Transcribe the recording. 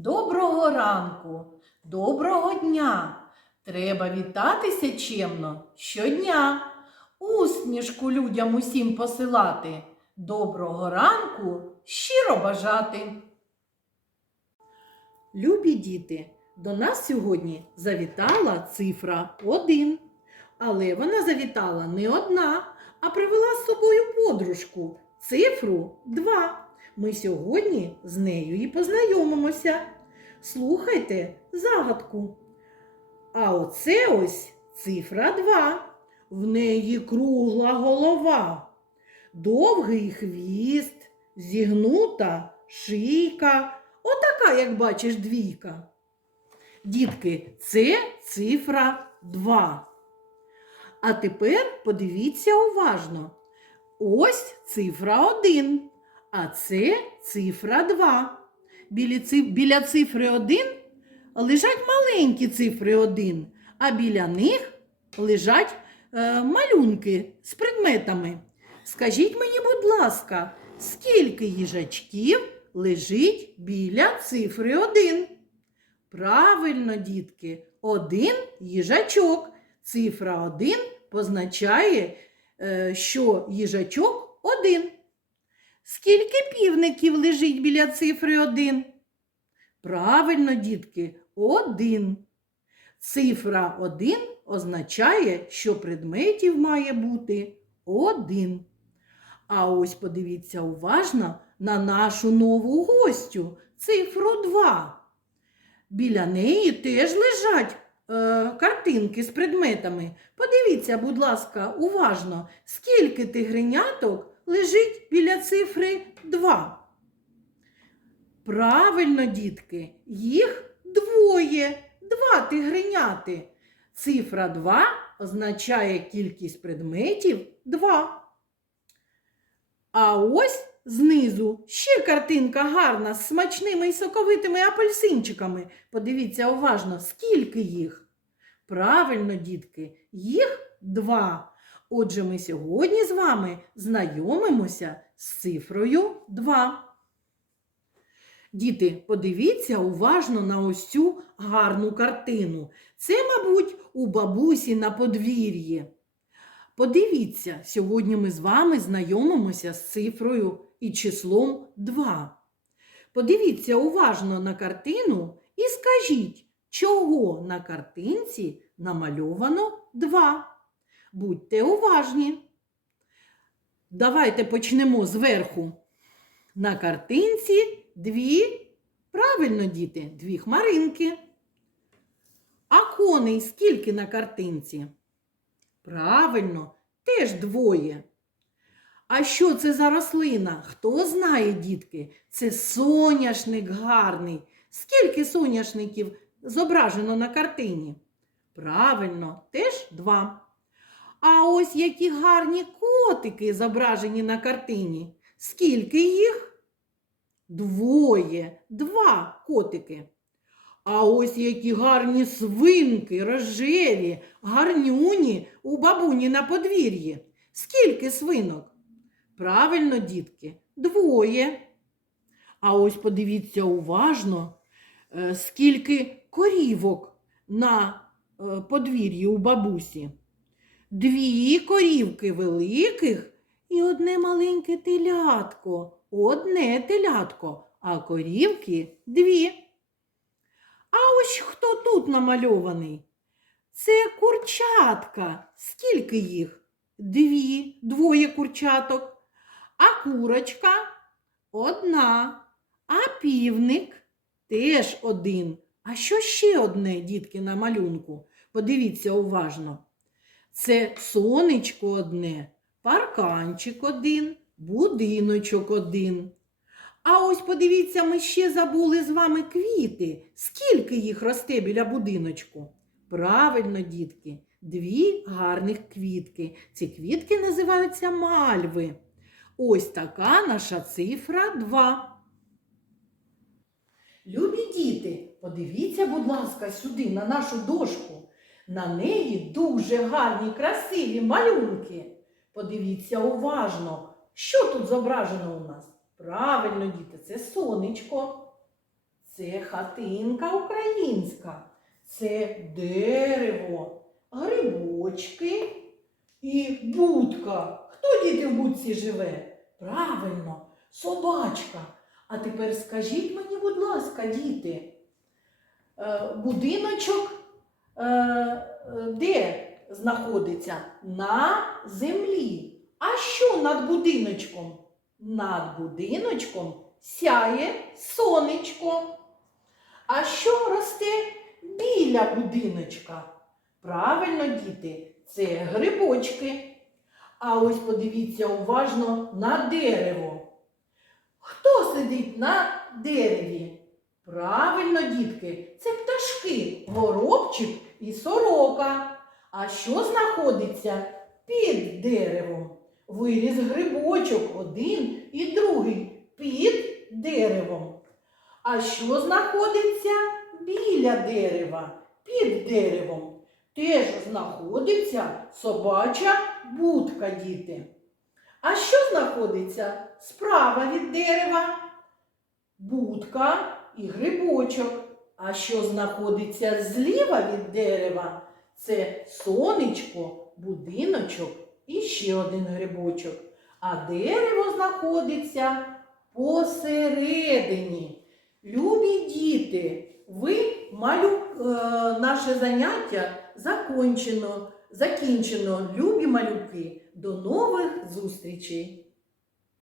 Доброго ранку, доброго дня. Треба вітатися чемно щодня. Усмішку людям усім посилати. Доброго ранку щиро бажати. Любі діти, до нас сьогодні завітала цифра 1. Але вона завітала не одна, а привела з собою подружку цифру 2. Ми сьогодні з нею і познайомимося. Слухайте загадку. А оце ось цифра 2. В неї кругла голова, довгий хвіст, зігнута шийка. Отака, як бачиш, двійка. Дітки, це цифра 2. А тепер подивіться уважно. Ось цифра 1, а це цифра 2. Біля, цифри 1 лежать маленькі цифри 1, а біля них лежать е, малюнки з предметами. Скажіть мені, будь ласка, скільки їжачків лежить біля цифри 1? Правильно, дітки, один їжачок. Цифра 1 позначає, е, що їжачок один. Скільки півників лежить біля цифри 1? Правильно, дітки, один. Цифра 1 означає, що предметів має бути один. А ось подивіться уважно на нашу нову гостю, цифру 2. Біля неї теж лежать е, картинки з предметами. Подивіться, будь ласка, уважно, скільки тигреняток лежить біля цифри 2. Правильно, дітки, їх двоє, два тигреняти. Цифра 2 означає кількість предметів 2. А ось знизу ще картинка гарна з смачними і соковитими апельсинчиками. Подивіться уважно, скільки їх. Правильно, дітки, їх два. Отже, ми сьогодні з вами знайомимося з цифрою 2. Діти, подивіться уважно на ось цю гарну картину. Це, мабуть, у бабусі на подвір'ї. Подивіться, сьогодні ми з вами знайомимося з цифрою і числом 2. Подивіться уважно на картину і скажіть, чого на картинці намальовано 2. Будьте уважні. Давайте почнемо зверху. На картинці дві, правильно, діти, дві хмаринки. А коней скільки на картинці? Правильно, теж двоє. А що це за рослина? Хто знає, дітки? Це соняшник гарний. Скільки соняшників зображено на картині? Правильно, теж два. А ось які гарні котики зображені на картині. Скільки їх? Двоє, два котики. А ось які гарні свинки, рожеві, гарнюні у бабуні на подвір'ї. Скільки свинок? Правильно, дітки, двоє. А ось подивіться уважно, е, скільки корівок на е, подвір'ї у бабусі. Дві корівки великих і одне маленьке телятко. Одне телятко, а корівки дві. А ось хто тут намальований? Це курчатка. Скільки їх? Дві, двоє курчаток. А курочка одна. А півник теж один. А що ще одне, дітки, на малюнку? Подивіться уважно. Це сонечко одне, парканчик один, будиночок один. А ось подивіться, ми ще забули з вами квіти. Скільки їх росте біля будиночку? Правильно, дітки, дві гарних квітки. Ці квітки називаються мальви. Ось така наша цифра 2. Любі діти, подивіться, будь ласка, сюди, на нашу дошку. На неї дуже гарні, красиві малюнки. Подивіться уважно, що тут зображено у нас. Правильно, діти, це сонечко. це хатинка українська, це дерево, грибочки і будка. Хто діти в будці живе? Правильно, собачка. А тепер скажіть мені, будь ласка, діти, е, будиночок де знаходиться? На землі. А що над будиночком? Над будиночком сяє сонечко. А що росте біля будиночка? Правильно, діти, це грибочки. А ось подивіться уважно на дерево. Хто сидить на дереві? Правильно, дітки, це пташки, горобчик і сорока. А що знаходиться під деревом? Виріс грибочок один і другий під деревом. А що знаходиться біля дерева, під деревом? Теж знаходиться собача будка, діти. А що знаходиться справа від дерева? Будка і грибочок. А що знаходиться зліва від дерева? Це сонечко, будиночок і ще один грибочок. А дерево знаходиться посередині. Любі діти, ви малю, е, наше заняття закончено, закінчено. Любі малюки. До нових зустрічей!